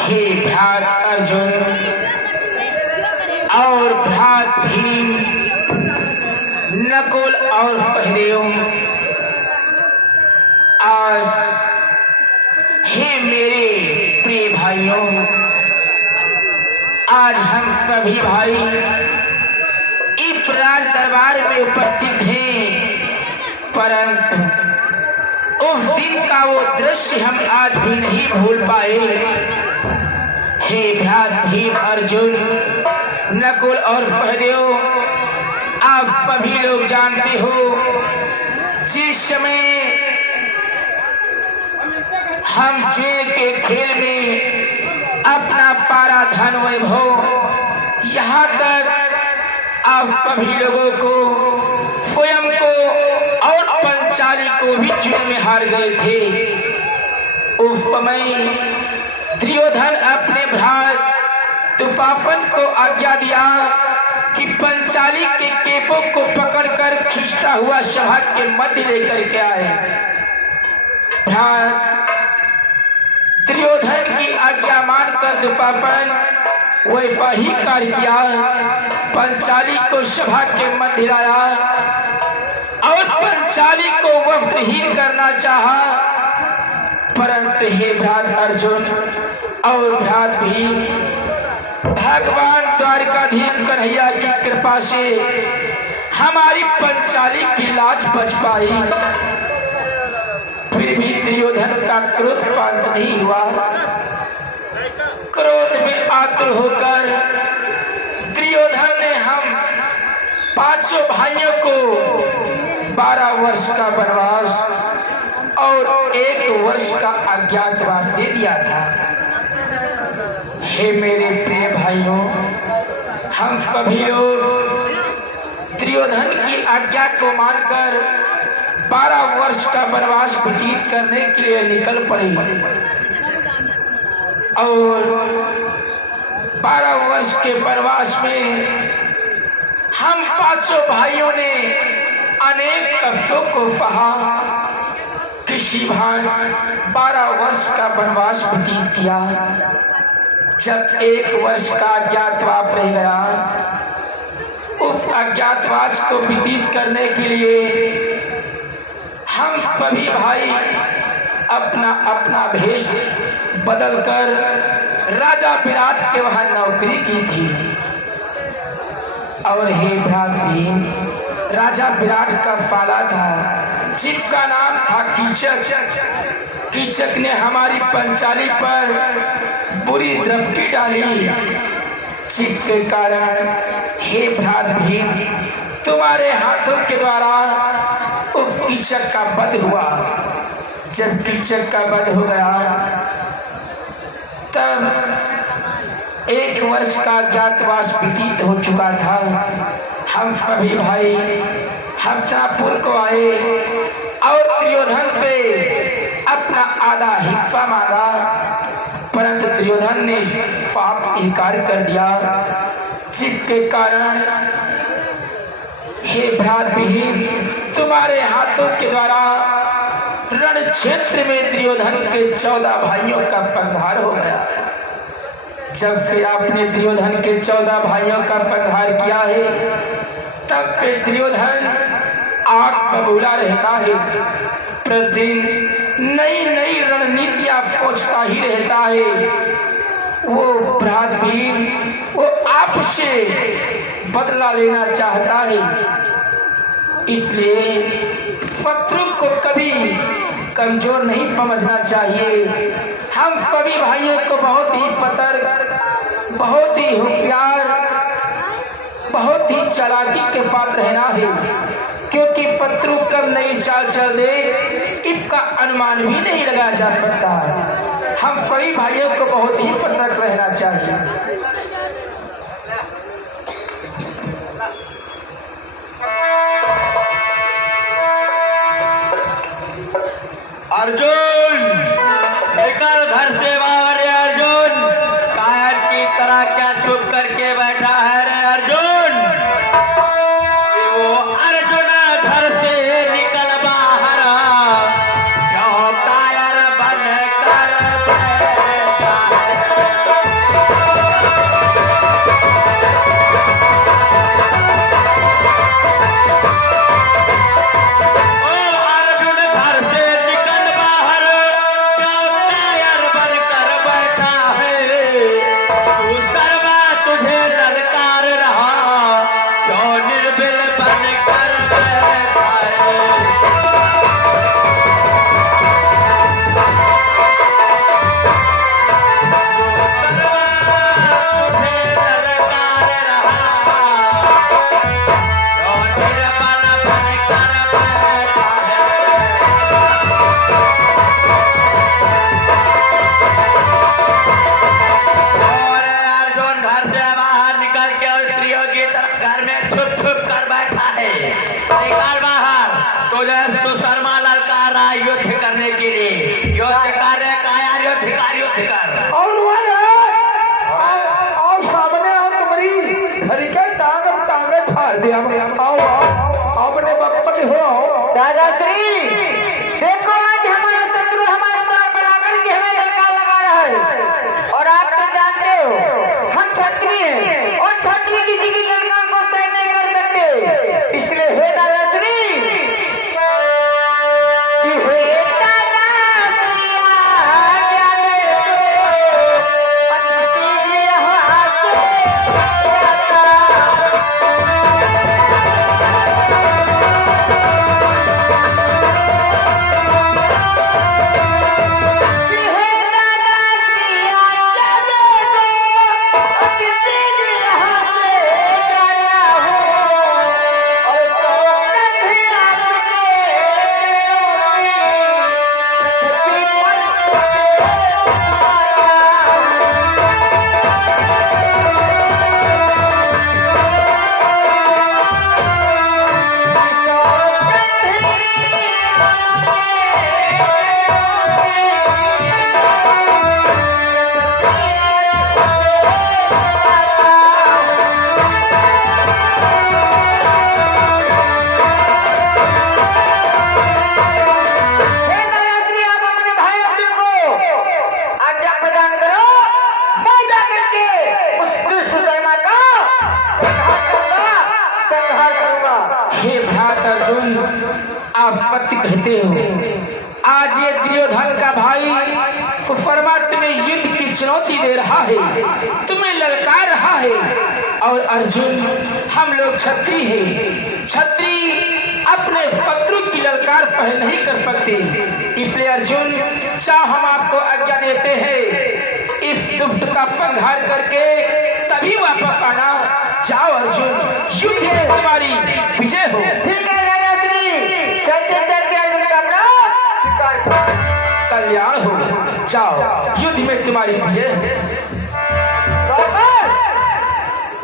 हे भ्रात अर्जुन और भ्रात भीम, नकुल और सहदेव, आज हे मेरे प्रिय भाइयों, आज हम सभी भाई इस राज दरबार में उपस्थित हैं, परंतु उस दिन का वो दृश्य हम आज भी नहीं भूल पाए। हे भ्रात भीम, अर्जुन, नकुल और सहदेव, आप सभी लोग जानते हो जिस समय हम जुए के खेल में अपना पारा धन वैभव, यहाँ तक आप सभी लोगों को, स्वयं को और पंचाली को भी जुए में हार गए थे। उस समय दुर्योधन अपने भ्रात दुशासन को आज्ञा दिया कि पंचाली के केपों को पकड़कर खींचता हुआ सभा के मध्य लेकर के आए। भ्रात दुर्योधन की आज्ञा मानकर दुशासन वैसा ही कार्य किया, पंचाली को सभा के मध्य लाया और पंचाली को वस्त्रहीन करना चाहा, परंतु हे भ्रात अर्जुन और भ्रात भीम, भगवान द्वारिकाधीश कन्हैया की कृपा से हमारी पंचाली की लाज बच पाई। फिर भी दुर्योधन का क्रोध शांत नहीं हुआ। क्रोध में आतुर होकर दुर्योधन ने हम पांचों भाइयों को 12 वर्ष का वनवास और 1 वर्ष का अज्ञातवास दे दिया था। हे मेरे प्रिय भाइयों, हम सभी लोग दुर्योधन की आज्ञा को मानकर 12 वर्ष का वनवास व्यतीत करने के लिए निकल पड़े और 12 वर्ष के वनवास में हम पांचों भाइयों ने अनेक कष्टों को सहा। किसी भान 12 वर्ष का वनवास व्यतीत किया। जब 1 वर्ष का अज्ञातवास रह गया, उस अज्ञातवास को व्यतीत करने के लिए हम सभी भाई अपना अपना भेष बदलकर राजा विराट के वहां नौकरी की थी। और हे भ्रात भीम, राजा विराट का फाला था जिसका नाम था कीचक। कीचक ने हमारी पंचाली पर बुरी दृष्टि डाली, जिसके कारण हे भ्रात भीम, तुम्हारे हाथों के द्वारा उस कीचक का वध हुआ। जब कीचक का वध हो गया, तब 1 वर्ष का अज्ञातवास व्यतीत हो चुका था। हम सभी भाई हस्तिनापुर को आए और दुर्योधन से अपना आधा हिस्सा मांगा, परंतु दुर्योधन ने साफ इनकार कर दिया, जिसके कारण हे भ्रात भीम, तुम्हारे हाथों के द्वारा रण क्षेत्र में दुर्योधन के 14 भाइयों का संहार हो गया। जब से आपने दुर्योधन के 14 भाइयों का संहार किया है, तब से दुर्योधन आग बबूला रहता है। प्रतिदिन नई नई रणनीतियां सोचता ही रहता है। वो भ्रात भीम, वो आपसे बदला लेना चाहता है। इसलिए शत्रु को कभी कमजोर नहीं समझना चाहिए। हम सभी भाइयों को बहुत ही सतर्क, बहुत ही होशियार, बहुत ही चालाकी के साथ रहना है, क्योंकि शत्रु कब नई चाल चल दे इसका अनुमान भी नहीं लगाया जा सकता। हम सभी भाइयों को बहुत ही सतर्क रहना चाहिए। अर्जुन, निकल घर से बाहर। अर्जुन, कायर की तरह क्या छुप करके बैठा है रे अर्जुन? वो अर्जुन घर से निकल बाहर, क्यों कायर बन कर बैठा है? धिकार यो धिकार। और आओ सामने आओ तुम्हारी घर का टांगे फाड़ दिया। आओ अपने बाप के हो दादाश्री देखो आज हमारा शत्रु हमारे द्वार पर आकर के हमें ललकार लगा रहा है और आप तो जानते हो हम छत्री हैं और छत्री किसी की ललकार को सहन नहीं कर सकते। इसलिए हे दादाश्री कि हे दादाश्री जाने दो अतिथि भी यहाँ से जाता। हे भ्रात अर्जुन, आप सत्य कहते हो। आज ये दुर्योधन का भाई कुफरमा तुम्हें युद्ध की चुनौती दे रहा है, तुम्हें ललकार रहा है। और अर्जुन, हम लोग क्षत्रिय हैं, क्षत्रिय अपने शत्रु की ललकार पहल नहीं कर सकते। इसलिए अर्जुन, चाह हम आपको आज्ञा देते हैं, इस दुष्ट का संहार करके तभी वापस आना। जाओ अर्जुन, युद्ध में तुम्हारी विजय हो। ठीक है दादाश्री, चलते चलते अर्जुन का अपना कल्याण हो। जाओ, युद्ध में तुम्हारी विजय हो।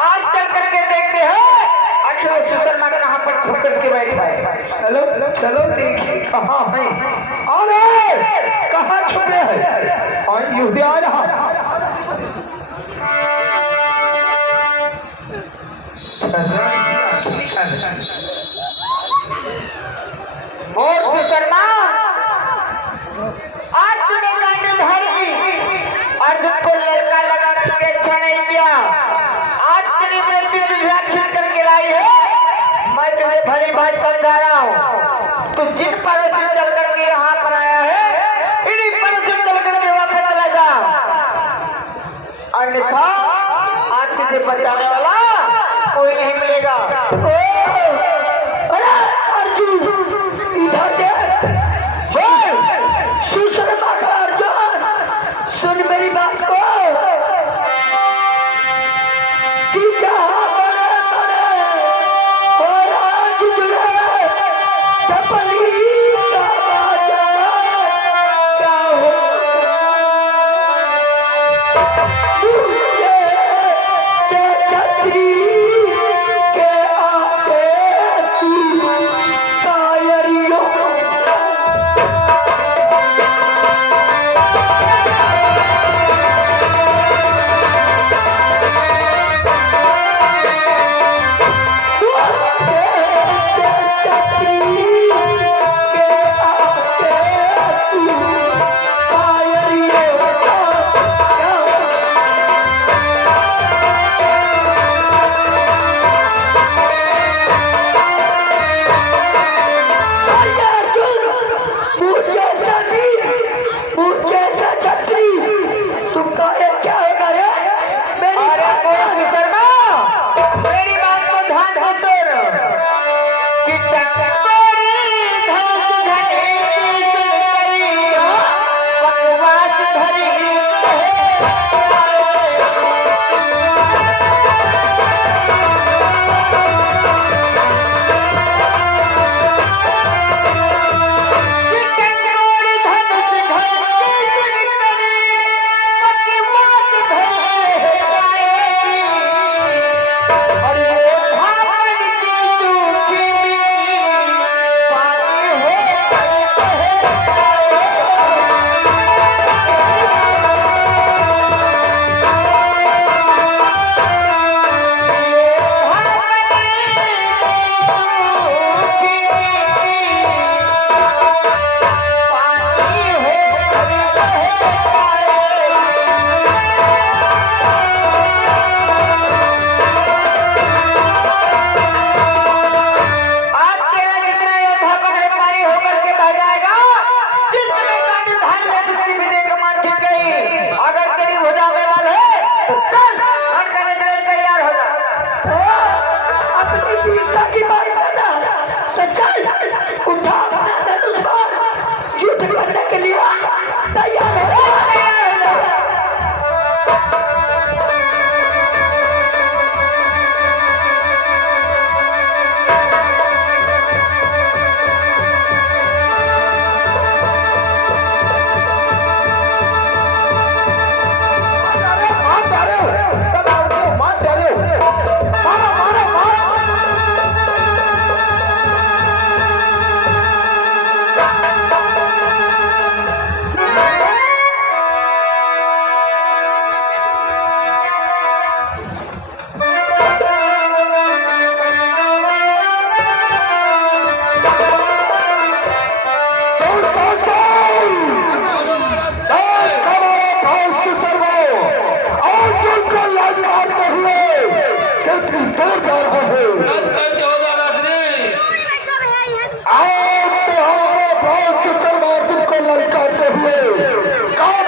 आज चल करके देखते हैं आखिर वो सुशर्मा कहाँ पर छुप करके बैठा है। चलो चलो देखिए कहाँ है। अरे कहाँ छुपे हैं? और युद्ध आ रहा। और सुशर्मा आज तूने गांडीधारी अर्जुन को ललका लगा करके अच्छा नहीं किया। आज तेरी मृत्यु तुझे खींच करके लाई है। मैं तुझे भली भात समझा रहा हूँ। तू जिन परों से चल करके यहाँ पर आया है, इन्हीं परों से चल करके वापस चला जा, अन्यथा आज तुझे बचाने वाला कोई नहीं मिलेगा। अरे अर्जुन इधर देख। सुशर्मा का अर्जुन, सुन मेरी बात को कि जहाँ बड़े बड़े और आज जुड़े टपली का बाजा क्या हो छत्री के आगे तू कायरियों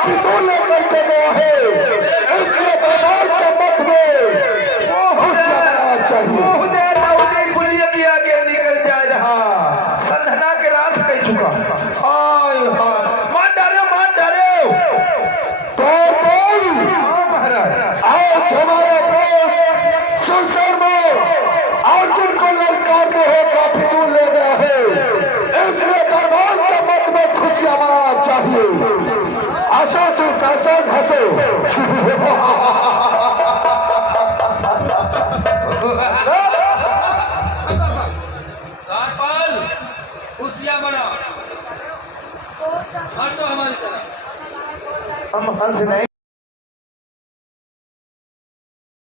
पितू लेकर के गया है, इसलिए दरबार के मत में खुशियां मनाना चाहिए। के आगे निकल जा रहा, संधना के रास कह चुका। हाय हाय, मार डालो। तो बोल हाँ महाराज, आज हमारे देश संसार में अर्जुन को ललकारते हो काफी दूर ले गया है, इसलिए दरबार के मत में खुशियां मनाना चाहिए। हंसो तू शासन हंसो। खुशियां मनाओ, हंसो हमारी तरह। हम हंस नहीं